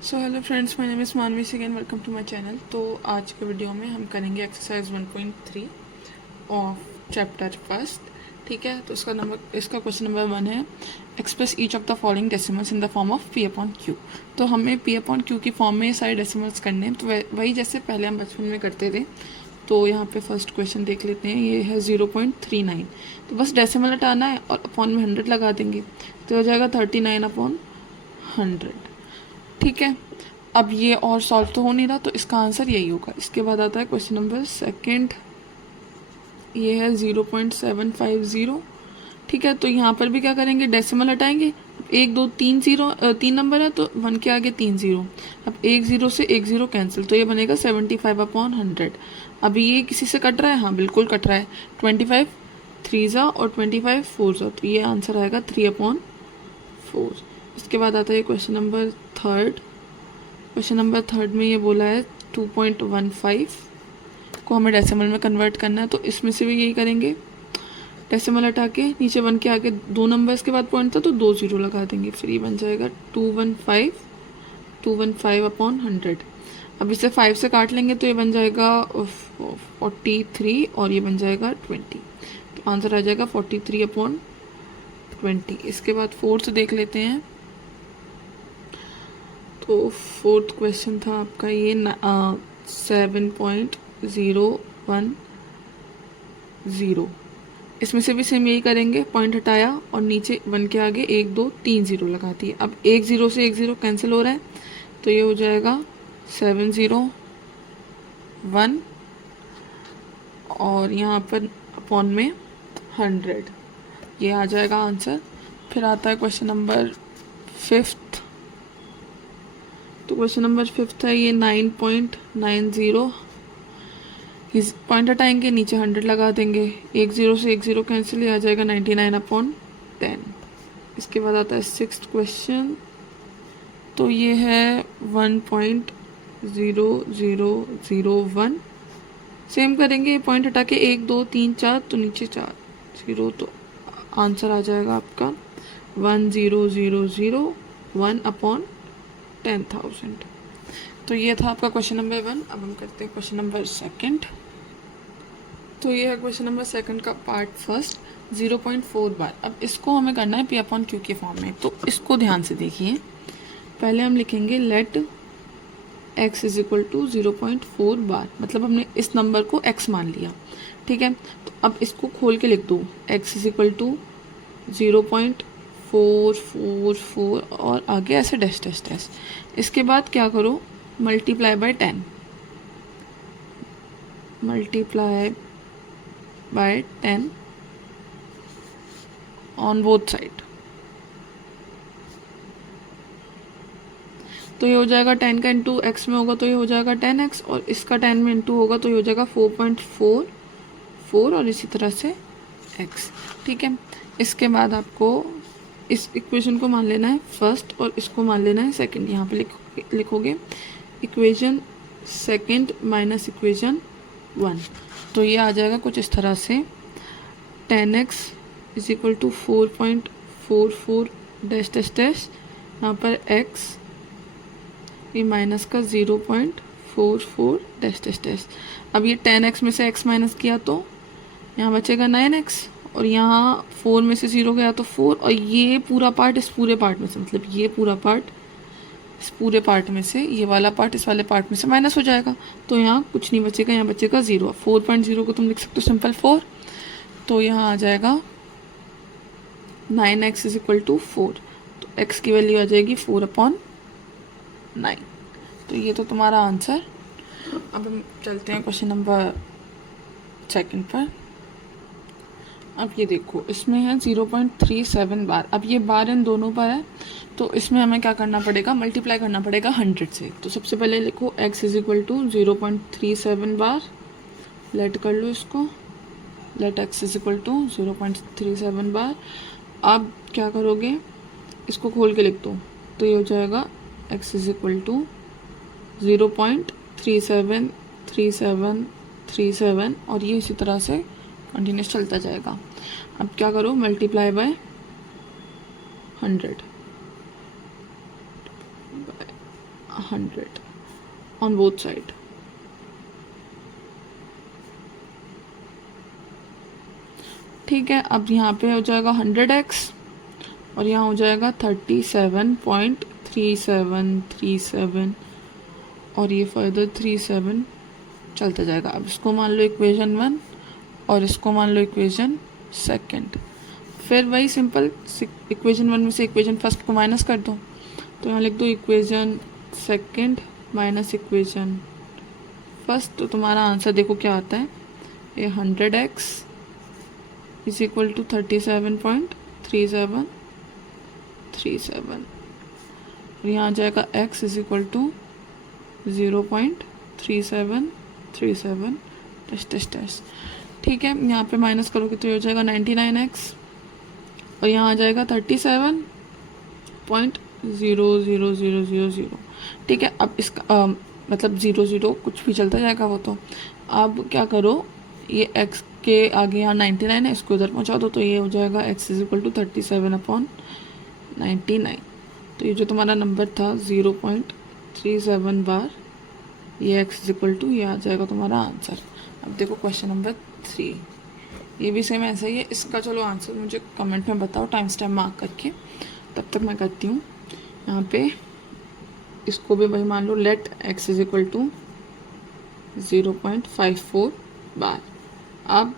So hello friends, my name is Manvi again, welcome to my channel. तो आज के video में हम करेंगे एक्सरसाइज 1.3 ऑफ चैप्टर फर्स्ट। ठीक है, तो इसका क्वेश्चन नंबर 1 है, express each of the following decimals in the form of P upon Q. तो हमें पी अपॉन क्यू की फॉर्म में ये सारे डेसिमल्स करने हैं, तो वही जैसे पहले हम बचपन में करते थे। तो यहाँ पे फर्स्ट क्वेश्चन देख लेते हैं, ये है 0.39। तो बस डेसिमल हटाना है और अपॉन में 100 लगा देंगे, तो हो जाएगा 39 अपॉन 100। ठीक है, अब ये और सॉल्व तो हो नहीं रहा, तो इसका आंसर यही होगा। इसके बाद आता है क्वेश्चन नंबर सेकंड, ये है 0.750। ठीक है, तो यहाँ पर भी क्या करेंगे, डेसिमल हटाएंगे। एक दो तीन जीरो, तीन नंबर है तो 1 के आगे 3 जीरो। अब 1 जीरो से 1 जीरो कैंसिल, तो ये बनेगा 75 अपॉन 100। अभी ये किसी से कट रहा है? हाँ बिल्कुल कट रहा है। 25 3 ज़ा और 25 4 ज़ा, तो ये आंसर आएगा 3 अपॉन 4। इसके बाद आता है question number third. Question number third में ये बोला है 2.15 को हमें डेसिमल में कन्वर्ट करना है, तो इसमें से भी यही करेंगे। डेसिमल हटा के नीचे 1 के आगे 2 नंबर्स के बाद पॉइंट था तो 2 जीरो लगा देंगे, फिर ये बन जाएगा 215 अपॉन 100। अब इसे 5 से काट लेंगे तो ये बन जाएगा 43 और ये बन जाएगा 20। तो आंसर आ जाएगा 43 अपॉन 20। इसके बाद फोर्थ देख लेते हैं। तो फोर्थ क्वेश्चन था आपका ये 7.010। इसमें से भी सेम यही करेंगे, पॉइंट हटाया और नीचे 1 के आगे 1 2 3 जीरो लगा दिए। अब 1 जीरो से 1 जीरो कैंसिल हो रहा है, तो ये हो जाएगा 701 और यहाँ पर अपॉन में 100। ये आ जाएगा आंसर। फिर आता है क्वेश्चन नंबर फिफ्थ। तो क्वेश्चन नंबर फिफ्थ है ये 9.90। इस पॉइंट हटाएंगे, नीचे 100 लगा देंगे। 1 जीरो से 1 जीरो कैंसिल, आ जाएगा 99 अपॉन 10। इसके बाद आता है सिक्स्थ क्वेश्चन। तो ये है 1.0001। सेम करेंगे, पॉइंट हटा के 1 2 3 4, तो नीचे 4 जीरो, तो आंसर आ जाएगा आपका 10,001 अपॉन 10,000। तो ये था आपका क्वेश्चन नंबर 1। अब हम करते हैं क्वेश्चन नंबर सेकंड। तो ये है क्वेश्चन नंबर सेकंड का पार्ट फर्स्ट, 0.4 बार। अब इसको हमें करना है पी अपॉन क्यू के फॉर्म में, तो इसको ध्यान से देखिए। पहले हम लिखेंगे let x is equal to 0.4 bar, मतलब हमने इस नंबर को x मान लिया। ठीक है, तो अब इसको खोल के लिख दो, x इज इक्वल टू 0.444 और आगे ऐसे डैश डैश डैश। इसके बाद क्या करो, multiply by 10, multiply by 10 on both side. तो ये हो जाएगा 10 का इंटू एक्स में होगा तो ये हो जाएगा 10x, और इसका 10 में इंटू होगा तो ये हो जाएगा 4.44 और इसी तरह से x। ठीक है, इसके बाद आपको इस इक्वेशन को मान लेना है फर्स्ट और इसको मान लेना है सेकंड। यहाँ पे लिखोगे इक्वेशन सेकंड माइनस इक्वेशन 1, तो ये आ जाएगा कुछ इस तरह से 10x is equal to 4.44 dash dash dash, यहाँ पर x, ये माइनस का 0.44 डैश डैश डैश। अब ये 10x में से x माइनस किया तो यहाँ बचेगा 9x, और यहाँ 4 में से 0 गया तो 4, और ये पूरा पार्ट इस पूरे पार्ट में से, मतलब ये पूरा पार्ट इस पूरे पार्ट में से, ये वाला पार्ट इस वाले पार्ट में से माइनस हो जाएगा, तो यहाँ कुछ नहीं बचेगा, यहाँ बचेगा 0। 4.0 को तुम लिख सकते हो सिंपल 4, तो यहाँ आ जाएगा 9x इज इक्वल टू 4। तो x की वैल्यू आ जाएगी 4 अपॉन 9। तो ये तो तुम्हारा आंसर। अब हम चलते हैं क्वेश्चन नंबर सेकंड पर। अब ये देखो, इसमें है 0.37 बार। अब ये बार इन दोनों पर है, तो इसमें हमें क्या करना पड़ेगा, मल्टीप्लाई करना पड़ेगा 100 से। तो सबसे पहले लिखो x is equal to 0.37 bar, let कर लो इसको, let x is equal to 0.37 bar. अब क्या करोगे, इसको खोल के लिख दो, तो ये हो जाएगा x इज इक्वल टू 0.373737 और ये इसी तरह से कंटिन्यूस चलता जाएगा। अब क्या करो, multiply by 100, 100 on both side. ठीक है, अब यहाँ पे हो जाएगा 100x और यहाँ हो जाएगा 37.3737 और ये फर्दर 37 चलता जाएगा। अब इसको मान लो इक्वेशन 1 और इसको मान लो इक्वेशन सेकंड। फिर वही सिंपल, इक्वेशन 1 में से इक्वेशन फर्स्ट को माइनस कर दो, तो यहाँ लिख दो equation second minus equation first. तो तुम्हारा आंसर देखो क्या आता है, ये 100x इज इक्वल टू 37.3737 और यहाँ आ जाएगा x is equal to 0.3737 test test test. ठीक है, यहाँ पे माइनस करोगे तो ये हो जाएगा 99x और यहाँ आ जाएगा 37.00000। ठीक है, अब इसका मतलब 00 कुछ भी चलता जाएगा वो तो। अब क्या करो, ये x के आगे यहाँ 99 है, इसको इधर पहुँचा दो, तो ये हो जाएगा x इज इक्वल टू 37/99। तो ये जो तुम्हारा नंबर था 0.37 बार, ये x इज इक्वल टू, ये आ जाएगा तुम्हारा आंसर। अब देखो क्वेश्चन नंबर 3, ये भी सेम ऐसा ही है। इसका चलो आंसर मुझे कमेंट में बताओ टाइम स्टैम्प मार्क करके, तब तक मैं करती हूँ। यहाँ पे इसको भी वही मान लो, let x is equal to 0.54 bar. अब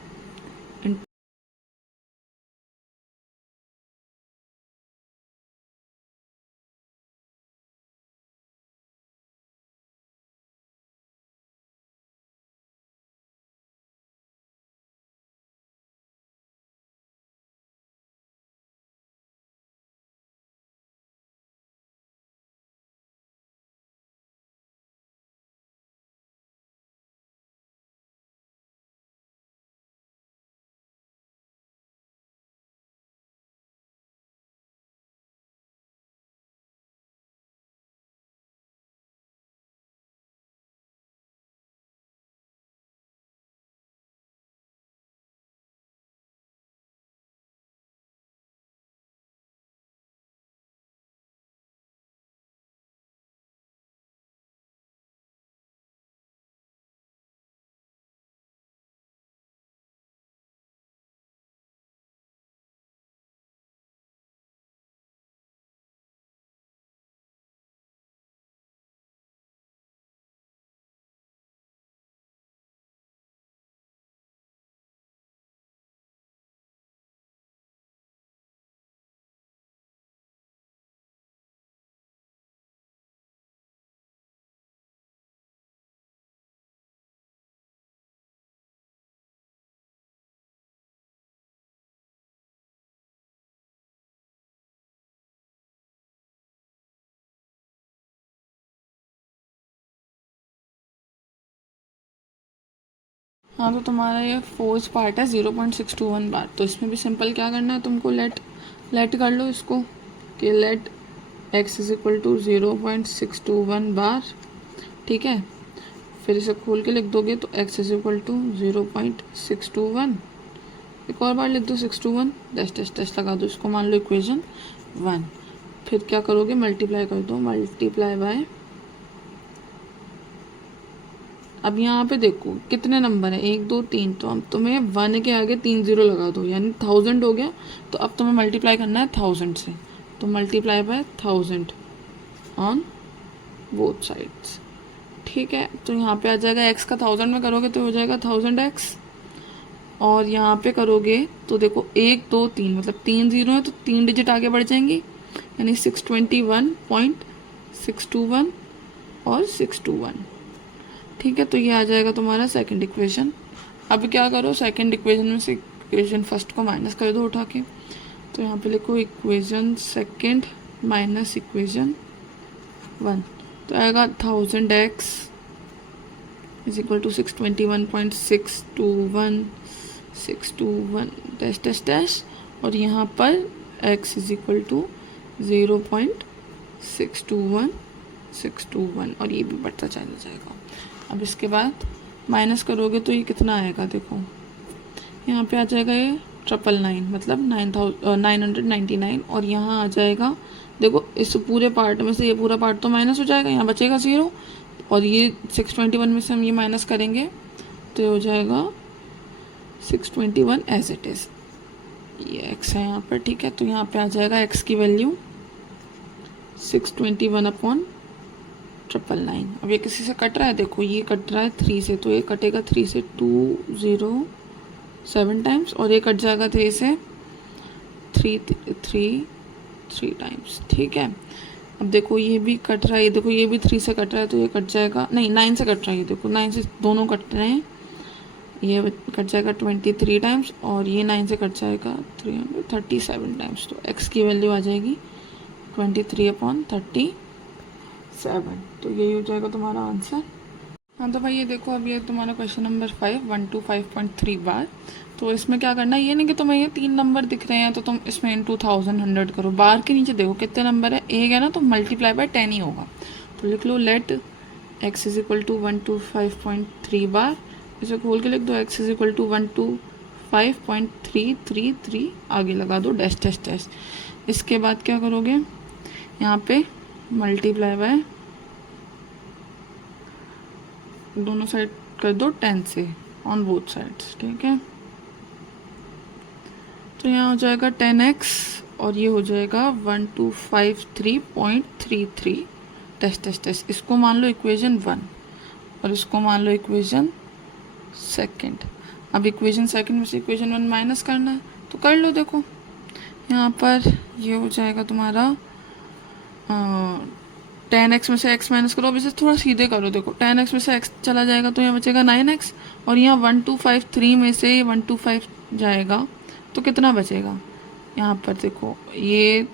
हाँ, तो तुम्हारा ये फोर्थ पार्ट है 0.621 बार। तो इसमें भी सिंपल क्या करना है तुमको, लेट कर लो इसको कि let x is equal to 0.621 bar. ठीक है, फिर इसे खोल के लिख दोगे तो x इज इक्वल टू 0.621, एक और बार लिख दो 621, डैश डैश डैश लगा दो, इसको मान लो इक्वेशन 1। फिर क्या करोगे, मल्टीप्लाई कर दो, मल्टीप्लाई बाय, अब यहाँ पे देखो कितने नंबर है, 1 2 3, तो हम तुम्हें 1 के आगे 3 0 लगा दो, यानी 1000 हो गया। तो अब तुम्हें मल्टीप्लाई करना है 1000 से, तो multiply by 1000 on both sides. ठीक है, तो यहाँ पे आ जाएगा x का 1000 में करोगे तो हो जाएगा 1000x, और यहाँ पे करोगे तो देखो 1 2 3 मतलब 3 0 है, तो 3 डिजिट आगे बढ़ जाएंगी, यानी 621.621 और 621। ठीक है, तो ये आ जाएगा तुम्हारा सेकंड इक्वेशन। अब क्या करो, सेकंड इक्वेशन में से इक्वेशन फर्स्ट को माइनस कर दो उठा के, तो यहाँ पे लिखो इक्वेशन सेकंड माइनस इक्वेशन 1, तो आएगा 1000x is equal to 621.621 dash dash dash, और यहाँ पर x इज इक्वल टू 0.621 और ये भी बढ़ता चला जाएगा। अब इसके बाद माइनस करोगे तो ये कितना आएगा, देखो यहाँ पे आ जाएगा ये 999 मतलब 999, और यहाँ आ जाएगा देखो इस पूरे पार्ट में से ये पूरा पार्ट तो माइनस हो जाएगा, यहाँ बचेगा 0, और ये 621 में से हम ये माइनस करेंगे तो ये हो जाएगा 621 एज इट इज़। ये x है यहाँ पर, ठीक है। तो यहाँ पे आ जाएगा x की वैल्यू 621 अपॉन 999। अब ये किसी से कट रहा है, देखो ये कट रहा है 3 से, तो ये कटेगा 3 से 207 टाइम्स, और ये कट जाएगा 3 से 3 टाइम्स, ठीक है। अब देखो ये भी कट रहा है, ये देखो ये भी 3 से कट रहा है, तो ये कट जाएगा, नहीं 9 से कट रहा है, ये देखो 9 से दोनों कट रहे हैं, ये कट जाएगा 23 टाइम्स, और ये 9 से कट जाएगा 337 टाइम्स। तो x की वैल्यू आ जाएगी 23 अपॉन 37। तो यही हो जाएगा तुम्हारा आंसर। हाँ तो भाई ये देखो, अब ये तुम्हारा क्वेश्चन नंबर 5 125.3 बार। तो इसमें क्या करना है, ये नहीं कि तुम्हें ये 3 नंबर दिख रहे हैं तो तुम इसमें इन 2100 करो। बार के नीचे देखो कितने नंबर है, एक है ना, तो मल्टीप्लाई बाय 10 ही होगा। तो लिख लो let x is equal to 125.3 bar, इसे खोल के लिख दो x इज इक्वल टू 125.333, आगे लगा दो डैश डैश डैश। इसके बाद क्या करोगे, यहाँ पे मल्टीप्लाई बाय दोनों साइड कर दो 10 से ऑन बोथ साइड्स, ठीक है। तो यहाँ हो जाएगा 10x और ये हो जाएगा 1253.33 टेस्ट टेस्ट टेस्ट। इसको मान लो इक्वेशन 1 और इसको मान लो इक्वेशन सेकंड। अब इक्वेशन सेकंड में से इक्वेशन 1 माइनस करना है तो कर लो। देखो यहाँ पर ये हो जाएगा तुम्हारा 10x में से x माइनस करो। अब इसे थोड़ा सीधे करो, देखो 10x में से x चला जाएगा तो यहाँ बचेगा 9x, और यहाँ 1253 में से 125 जाएगा तो कितना बचेगा, यहाँ पर देखो ये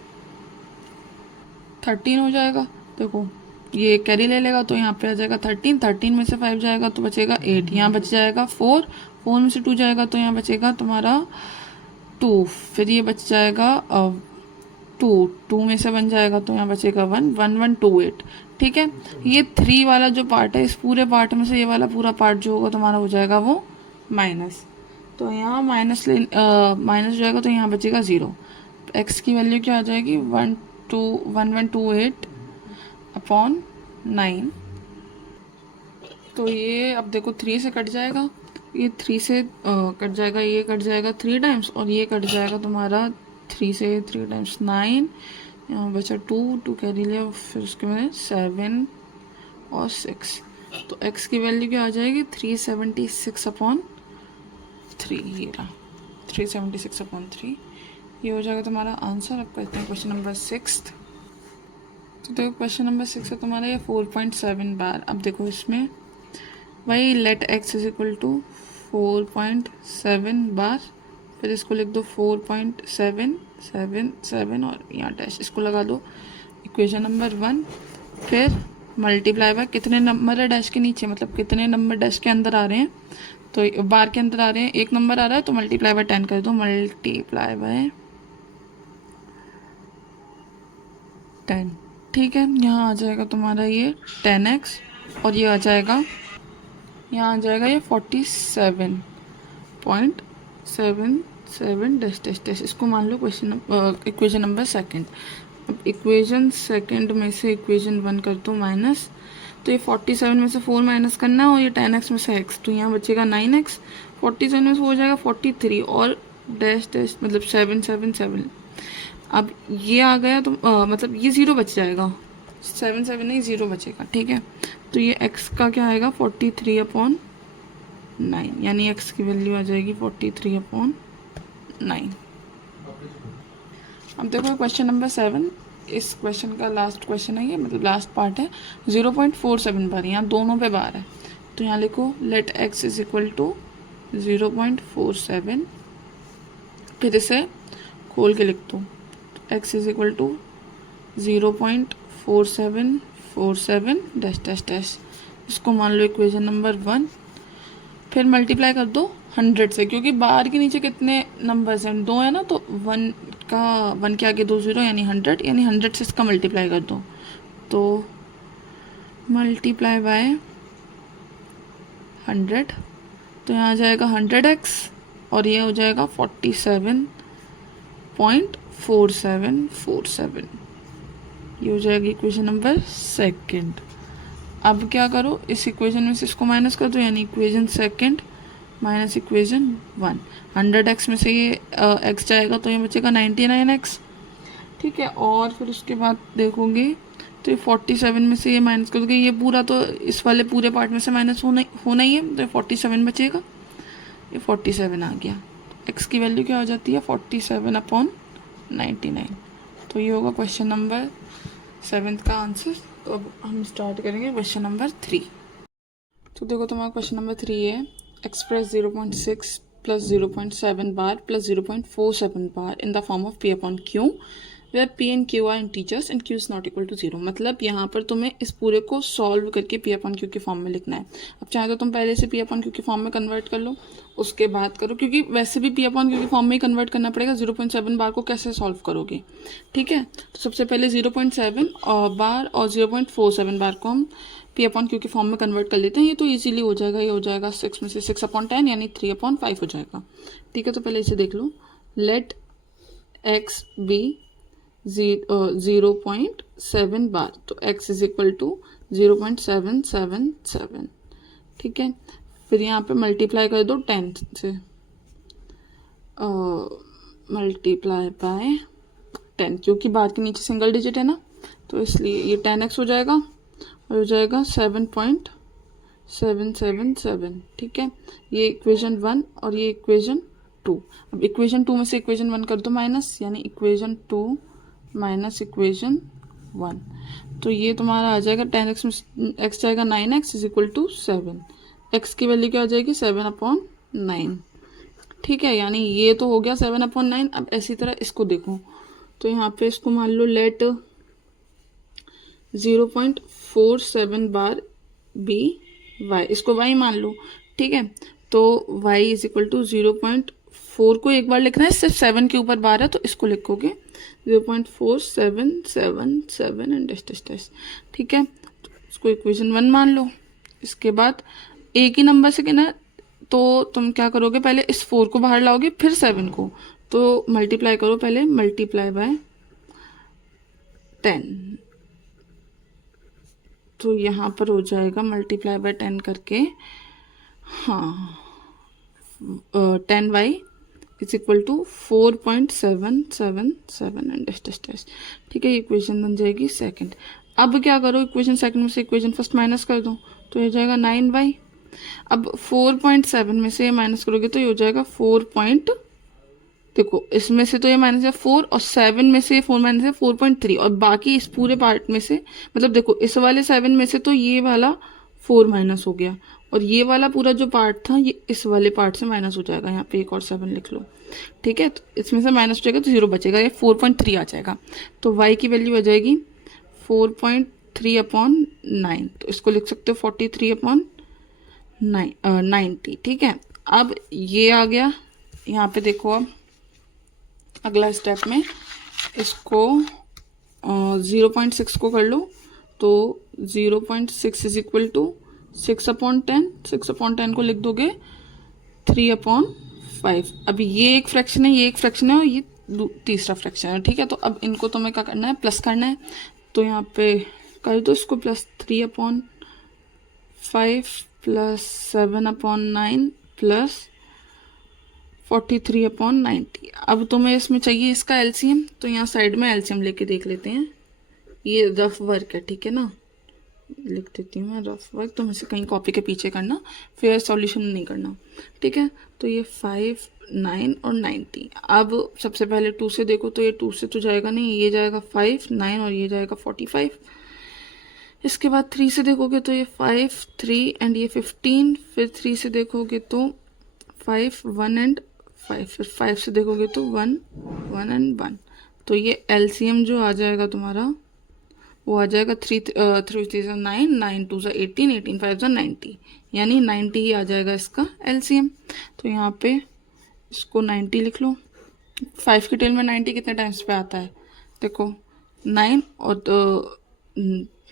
13 हो जाएगा। देखो ये कैरी ले लेगा तो यहाँ पे आ जाएगा 13 में से 5 जाएगा तो बचेगा 8, यहाँ बच जाएगा 4 में से 2 जाएगा तो यहाँ बचेगा तुम्हारा 2, फिर ये बच जाएगा 2 में से 1 जाएगा तो यहाँ बचेगा 1 ठीक है। ये 3 वाला जो पार्ट है, इस पूरे पार्ट में से ये वाला पूरा पार्ट जो होगा तुम्हारा हो जाएगा वो माइनस। तो यहाँ माइनस हो जाएगा तो यहाँ बचेगा 0। x की वैल्यू क्या आ जाएगी 1128 अपॉन 9। तो ये अब देखो 3 से कट जाएगा, ये 3 से कट जाएगा, ये कट जाएगा 3 टाइम्स, और ये कट जाएगा तुम्हारा 3 से 3 टाइम्स 9, यहाँ बचा 2 कैरी लिया, फिर उसके बाद 7 और 6। तो x की वैल्यू क्या आ जाएगी 376 अपॉन 3, ये रहा 376 अपॉन 3। ये हो जाएगा तुम्हारा आंसर। अब करते हैं क्वेश्चन नंबर 6। तो देखो क्वेश्चन नंबर 6 है तुम्हारा ये 4.7 बार। अब देखो इसमें वही let x is equal to 4.7 bar, फिर इसको लिख दो 4.777 और यहाँ डैश, इसको लगा दो इक्वेशन नंबर 1। फिर मल्टीप्लाई बाय कितने नंबर है डैश के नीचे, मतलब कितने नंबर डैश के अंदर आ रहे हैं, तो बार के अंदर आ रहे हैं, एक नंबर आ रहा है तो मल्टीप्लाई बाय 10 कर दो, मल्टीप्लाई बाय 10, ठीक है। यहाँ आ जाएगा तुम्हारा ये 10x और ये आ जाएगा, यहाँ आ जाएगा ये 47.77 डैश डैश डैश। इसको मान लो इक्वेशन नंबर सेकंड। अब इक्वेशन सेकंड में से इक्वेशन 1 कर दो माइनस, तो ये 47 में से 4 माइनस करना है और ये 10x में से x, तो यहाँ बचेगा 9x। 47 में से हो जाएगा 43 और डैश डैश मतलब 777। अब ये आ गया तो मतलब ये 0 बच जाएगा, 7 नहीं 0 बचेगा, ठीक है। तो ये x का क्या आएगा 43 अपॉन 9, यानी x की वैल्यू आ जाएगी 43 अपॉन 9। अब देखो क्वेश्चन नंबर 7, इस क्वेश्चन का लास्ट क्वेश्चन है ये, मतलब लास्ट पार्ट है। 0.47 बार, यहाँ दोनों पे बार है, तो यहाँ लिखो let x is equal to 0.47, फिर इसे खोल के लिख दो x is equal to 0.4747 dash dash dash. इसको मान लो इक्वेशन नंबर 1, फिर मल्टीप्लाई कर दो 100 से, क्योंकि बार के नीचे कितने नंबर्स हैं 2 है ना, तो 1 के आगे 2 0 यानी 100, यानी 100 से इसका मल्टीप्लाई कर दो, तो मल्टीप्लाई बाय 100, तो यहाँ आ जाएगा 100x और ये हो जाएगा 47.4747। ये हो जाएगी इक्वेशन नंबर सेकंड। अब क्या करो, इस इक्वेशन में से इसको माइनस कर दो, यानी equation second minus equation 1। 100x में से ये x जाएगा तो ये बचेगा 99x। ठीक है, और फिर उसके बाद देखोगे तो ये 47 में से ये माइनस कर दोगे, ये पूरा तो इस वाले पूरे पार्ट में से माइनस होना ही है, तो ये 47 बचेगा, ये 47 आ गया। x की वैल्यू क्या हो जाती है 47/99। तो ये होगा क्वेश्चन नंबर 7 का आंसर। तो अब हम स्टार्ट करेंगे क्वेश्चन नंबर 3। तो देखो तुम्हारा क्वेश्चन नंबर 3 है, express 0.6 plus 0.7 bar plus 0.47 bar in the form of P upon Q where P and Q are integers and Q is not equal to 0। मतलब यहाँ पर तुम्हें इस पूरे को सॉल्व करके P अपॉन Q के फॉर्म में लिखना है। अब चाहे तो तुम पहले से P अपॉन Q के फॉर्म में कन्वर्ट कर लो, उसके बाद करो, क्योंकि वैसे भी P अपॉन Q के फॉर्म में ही कन्वर्ट करना पड़ेगा। 0.7 बार को कैसे सॉल्व करोगे, ठीक है। तो सबसे पहले 0.7 बार और 0.47 बार को हम P अपॉन Q के फॉर्म में कन्वर्ट कर लेते हैं। ये तो इजीली हो जाएगा, ये हो जाएगा 6 में से 6/10 यानी 3/5 हो जाएगा। ठीक है, तो पहले इसे देख लो, लेट x बी 0.7 बार, तो x इज इक्वल टू 0.777। ठीक है, फिर यहाँ पे मल्टीप्लाई कर दो 10 से, मल्टीप्लाई बाय 10, क्योंकि बार के नीचे सिंगल डिजिट है ना, तो इसलिए ये 10x हो जाएगा और हो जाएगा 7.777। ठीक है, ये इक्वेशन 1 और ये इक्वेशन 2। अब इक्वेशन 2 में से इक्वेशन 1 कर दो माइनस, यानी इक्वेशन 2 माइनस इक्वेशन 1। तो ये तुम्हारा आ जाएगा 10x में x जाएगा 9x is equal to 7। x की वैल्यू क्या आ जाएगी 7/9। ठीक है, यानी ये तो हो गया 7/9। अब ऐसी तरह इसको देखो, तो यहाँ पे इसको मान लो लेट 0.47 बार बी y, इसको y मान लो। ठीक है, तो y इज इक्वल टू 0.4 को एक बार लिखना है, सिर्फ 7 के ऊपर बार है तो इसको लिखोगे 0.4777 एंड डैश। ठीक है, तो इसको इक्वेशन 1 मान लो। इसके बाद एक ही नंबर से कहना, तो तुम क्या करोगे, पहले इस 4 को बाहर लाओगे फिर 7 को, तो मल्टीप्लाई करो, पहले मल्टीप्लाई बाय 10। तो यहाँ पर हो जाएगा मल्टीप्लाई बाय 10 करके, हाँ 10y is equal to 4.777 and dash. ठीक है, ये इक्वेशन बन जाएगी सेकंड। अब क्या करो, इक्वेशन सेकंड में से इक्वेशन फर्स्ट माइनस कर दो, तो ये जाएगा 9y। अब 4.7 में से माइनस करोगे तो ये हो जाएगा 4. देखो इसमें से तो ये माइनस है 4 और 7 में से 4 माइनस है 4.3, और बाकी इस पूरे पार्ट में से, मतलब देखो इस वाले 7 में से तो ये वाला 4 माइनस हो गया, और ये वाला पूरा जो पार्ट था ये इस वाले पार्ट से माइनस हो जाएगा। यहाँ पे एक और 7 लिख लो। ठीक है, तो इसमें से माइनस हो जाएगा तो 0 बचेगा, ये 4.3 आ जाएगा। तो y की वैल्यू आ जाएगी 4.3/9, तो इसको लिख सकते हो 43/90। ठीक है, अब ये आ गया। यहाँ पे देखो, अब अगला स्टेप में इसको 0.6 को कर लो, तो 0.6 इज इक्वल टू 6/10। 6/10 को लिख दोगे 3/5। अब ये एक फ्रैक्शन है, ये एक फ्रैक्शन है और ये तीसरा फ्रैक्शन है। ठीक है, तो अब इनको तुम्हें क्या करना है, प्लस करना है। तो यहाँ पे कर दो इसको प्लस 3/5 प्लस 7/9 प्लस 43/90। अब तुम्हें इसमें चाहिए इसका एलसीएम, तो यहाँ साइड में एलसीएम लेके देख लेते हैं। ये रफ वर्क है, ठीक है ना, लिख देती हूँ मैं रफ वर्क, तुम इसे कहीं कॉपी के पीछे करना, फिर सॉल्यूशन नहीं करना। ठीक है, तो ये 5, 9 और 90। अब सबसे पहले 2 से देखो, तो ये 2 से तो जाएगा नहीं, ये जाएगा 5, 9 और ये जाएगा 45। इसके बाद 3 से देखोगे तो ये 5, 3 एंड ये 15। फिर 3 से देखोगे तो 5, 1 एंड 5। फिर 5 से देखोगे तो 1, 1 एंड 1। तो ये एलसीएम जो आ जाएगा तुम्हारा वो आ जाएगा 3 3 9, 9 2 18, 18 5 90, यानी 90 ही आ जाएगा इसका एलसीएम। तो यहाँ पे इसको 90 लिख लो। 5 की टेल में 90 कितने टाइम्स पे आता है, देखो 9 और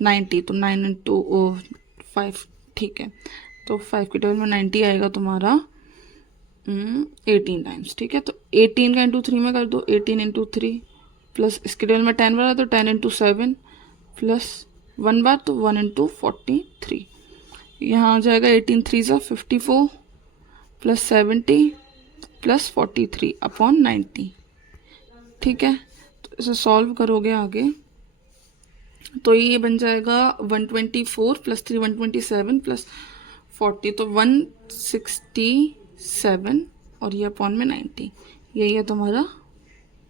90, तो 9 इंटू 5। ठीक है, तो 5 की टेल में 90 आएगा तुम्हारा 18 टाइम्स। ठीक है, तो 18 का इंटू 3 में कर दो, 18 इंटू 3 प्लस इसके टेल में 10 बना, तो 10 इंटू 7 प्लस 1 बार तो 1 इंटू 43, यहाँ आ जाएगा 18 3 ज़ा 54 प्लस 70 प्लस 43 अपॉन 90। ठीक है, तो इसे सॉल्व करोगे आगे तो ये बन जाएगा 124 प्लस 3 127 प्लस 40 तो 167 और ये अपॉन में 90, यही है तुम्हारा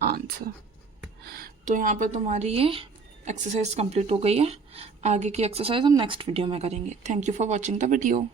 आंसर। तो यहाँ पर तुम्हारी ये एक्सरसाइज कंप्लीट हो गई है। आगे की एक्सरसाइज हम नेक्स्ट वीडियो में करेंगे। Thank you for watching the video.